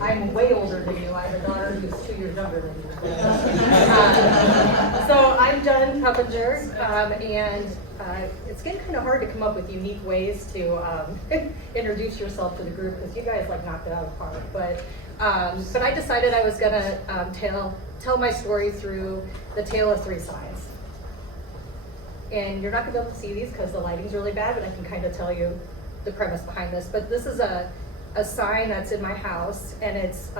I'm way older than you. I have a daughter who's 2 years younger than you. So I'm done Peppenger, and it's getting kind of hard to come up with unique ways to introduce yourself to the group because you guys like knocked it out of the park. But I decided I was gonna tell my story through the tale of three signs. And you're not gonna be able to see these because the lighting's really bad, but I can kind of tell you the premise behind this. But this is a sign that's in my house, and it's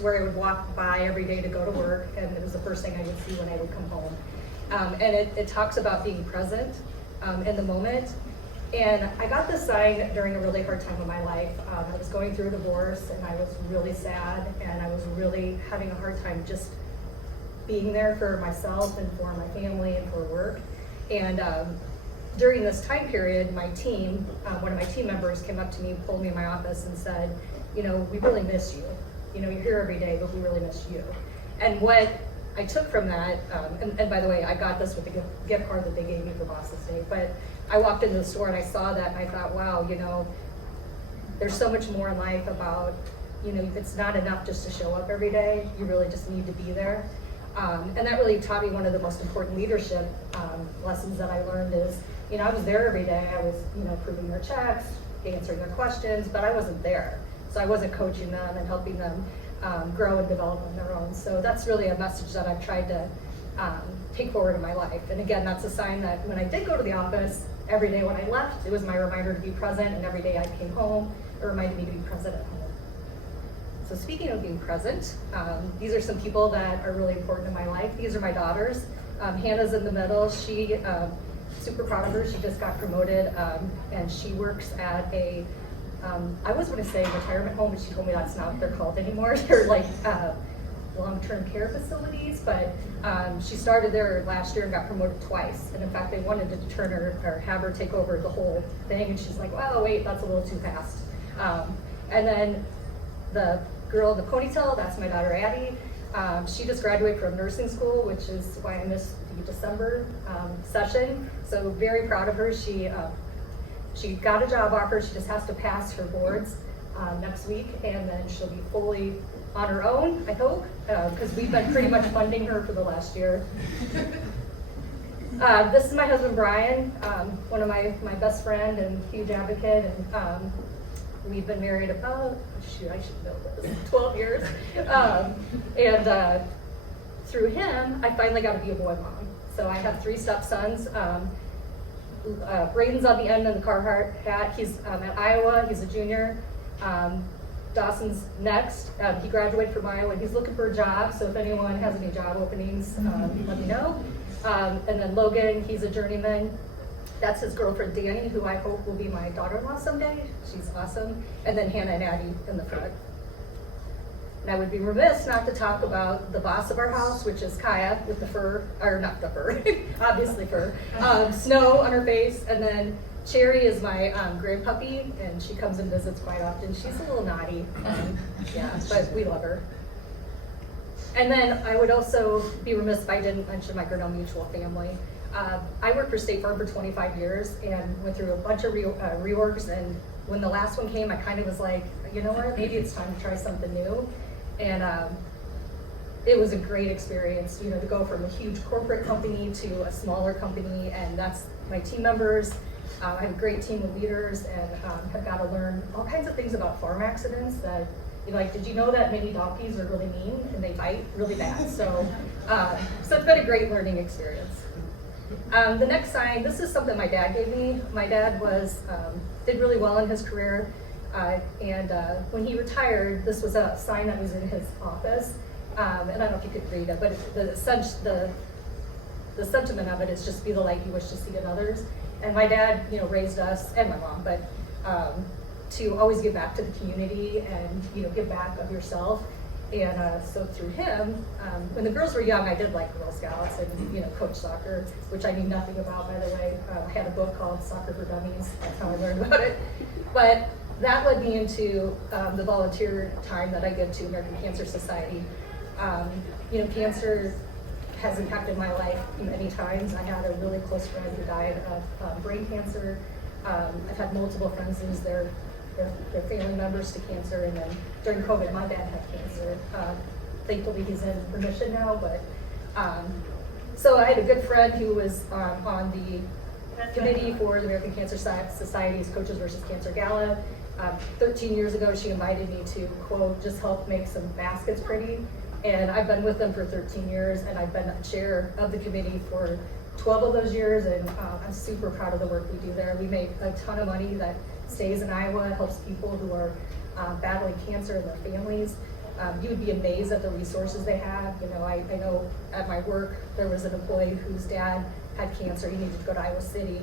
where I would walk by every day to go to work, and it was the first thing I would see when I would come home. And it talks about being present in the moment. And I got this sign during a really hard time of my life. I was going through a divorce, and I was really sad, and I was really having a hard time just being there for myself and for my family and for work. And during this time period, my team, one of my team members came up to me, pulled me in my office and said, you know, we really miss you. You know, you're here every day, but we really miss you. And what I took from that, and by the way, I got this with the gift card that they gave me for Boss's Day, but I walked into the store and I saw that and I thought, wow, you know, there's so much more in life about, you know, it's not enough just to show up every day. You really just need to be there. And that really taught me one of the most important leadership lessons that I learned is, you know, I was there every day. I was, you know, approving their checks, answering their questions, but I wasn't there. So I wasn't coaching them and helping them grow and develop on their own. So that's really a message that I've tried to take forward in my life. And again, that's a sign that when I did go to the office, every day when I left, it was my reminder to be present, and every day I came home, it reminded me to be present at home. So speaking of being present, these are some people that are really important in my life. These are my daughters. Hannah's in the middle. She, super proud of her, she just got promoted, and she works at a, I was going to say retirement home, but she told me that's not what they're called anymore. They're like long-term care facilities, but she started there last year and got promoted twice. And in fact, they wanted to turn her or have her take over the whole thing, and she's like, "Wow, wait, that's a little too fast." And then the girl in the ponytail, that's my daughter Addie. She just graduated from nursing school, which is why I missed the December session. So very proud of her. She got a job offer. She just has to pass her boards next week, and then she'll be fully on her own, I hope, because we've been pretty much funding her for the last year. This is my husband, Brian, one of my best friend and huge advocate, and we've been married about, shoot, I should know this, 12 years. And through him, I finally got to be a boy mom. So I have 3 stepsons. Braden's on the end of the Carhartt hat. He's at Iowa, he's a junior. Dawson's next. He graduated from Iowa. He's looking for a job, so if anyone has any job openings, let me know. And then Logan, he's a journeyman. That's his girlfriend, Danny, who I hope will be my daughter-in-law someday. She's awesome. And then Hannah and Addie in the front. And I would be remiss not to talk about the boss of our house, which is Kaya with the fur, or not the fur, obviously fur, snow on her face. And then Cherry is my grand puppy, and she comes and visits quite often. She's a little naughty, yeah, but we love her. And then I would also be remiss if I didn't mention my Grinnell Mutual family. I worked for State Farm for 25 years and went through a bunch of reorgs, and when the last one came, I kind of was like, you know what, maybe it's time to try something new. And it was a great experience, you know, to go from a huge corporate company to a smaller company, and that's my team members. I have a great team of leaders, and have got to learn all kinds of things about farm accidents that, you know, like, did you know that mini donkeys are really mean and they bite really bad? So, so it's been a great learning experience. The next sign, this is something my dad gave me. My dad did really well in his career, and when he retired, this was a sign that was in his office. And I don't know if you could read it, but the sentiment of it is just be the light you wish to see in others. And my dad, you know, raised us, and my mom, but to always give back to the community and, you know, give back of yourself. And so through him, when the girls were young, I did like Girl Scouts and, you know, coach soccer, which I knew nothing about, by the way. I had a book called Soccer for Dummies. That's how I learned about it. But that led me into the volunteer time that I give to American Cancer Society. You know, cancer has impacted my life many times. I had a really close friend who died of brain cancer. I've had multiple friends lose their their family members to cancer. And then during COVID, my dad had cancer. Thankfully, he's in remission now. But so I had a good friend who was on the committee for the American Cancer Society's Coaches versus Cancer Gala. 13 years ago, she invited me to, quote, just help make some baskets pretty. And I've been with them for 13 years, and I've been the chair of the committee for 12 of those years, and I'm super proud of the work we do there. We make a ton of money that stays in Iowa, helps people who are battling cancer and their families. You would be amazed at the resources they have. You know, I know at my work, there was an employee whose dad had cancer. He needed to go to Iowa City,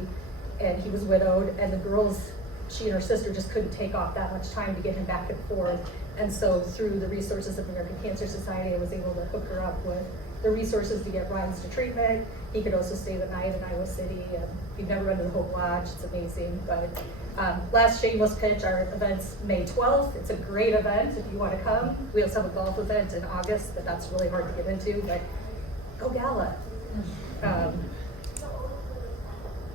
and he was widowed, and the girls, she and her sister just couldn't take off that much time to get him back and forth. And so through the resources of the American Cancer Society, I was able to hook her up with the resources to get rides to treatment. He could also stay the night in Iowa City. And if you've never been to the Hope Lodge, it's amazing. But last shameless pitch, our event's May 12th. It's a great event if you want to come. We also have a golf event in August, but that's really hard to get into. But go Gala.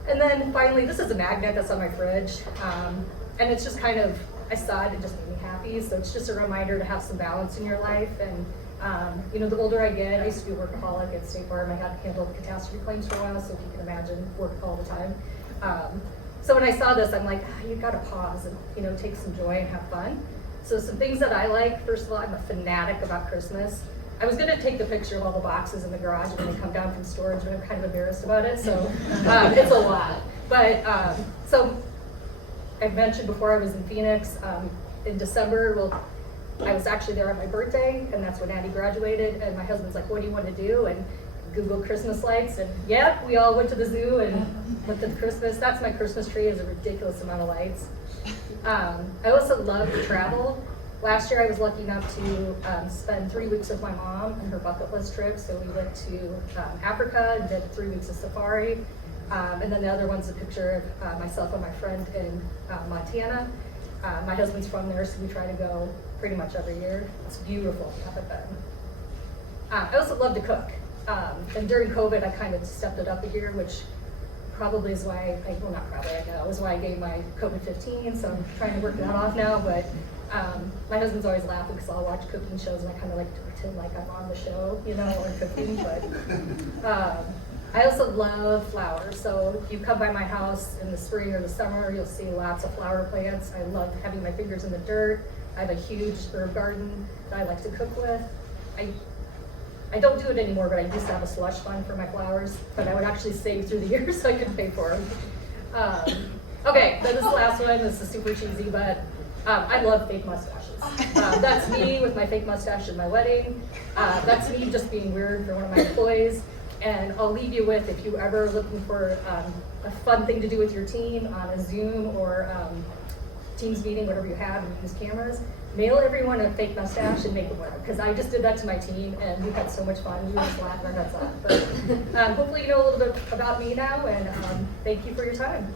And then finally, this is a magnet that's on my fridge. And it's just kind of, I saw it, it just made me happy. So it's just a reminder to have some balance in your life. And you know, the older I get, I used to be a workaholic at State Farm. I had to handle catastrophe claims for a while, so if you can imagine, work all the time. So when I saw this, I'm like, you've got to pause and, you know, take some joy and have fun. So some things that I like, first of all, I'm a fanatic about Christmas. I was gonna take the picture of all the boxes in the garage when they come down from storage, but I'm kind of embarrassed about it, so it's a lot. But, so I mentioned before I was in Phoenix in December. Well, I was actually there on my birthday, and that's when Addie graduated, and my husband's like, what do you want to do? And Googled Christmas lights, and yep, we all went to the zoo and looked at the Christmas. That's my Christmas tree, is a ridiculous amount of lights. I also love to travel. Last year I was lucky enough to spend 3 weeks with my mom on her bucket list trip. So we went to Africa and did 3 weeks of safari. And then the other one's a picture of myself and my friend in Montana. My husband's from there, so we try to go pretty much every year. It's beautiful up at them. I also love to cook. And during COVID, I kind of stepped it up a year, which probably is why, well not probably, I know, is why I gave my COVID-15, so I'm trying to work that off now. But my husband's always laughing because I'll watch cooking shows and I kind of like to pretend like I'm on the show, you know, or cooking. But I also love flowers. So if you come by my house in the spring or the summer, you'll see lots of flower plants. I love having my fingers in the dirt. I have a huge herb garden that I like to cook with. I don't do it anymore, but I used to have a slush fund for my flowers, but I would actually save through the year so I could pay for them. Okay, then this last one, this is super cheesy, but I love fake mustaches. That's me with my fake mustache at my wedding. That's me just being weird for one of my employees. And I'll leave you with, if you ever looking for a fun thing to do with your team on a Zoom or Teams meeting, whatever you have, and you use cameras, mail everyone a fake mustache and make them wear it. Because I just did that to my team, and we had so much fun. We were just laughing our nuts off. But hopefully you know a little bit about me now, and thank you for your time.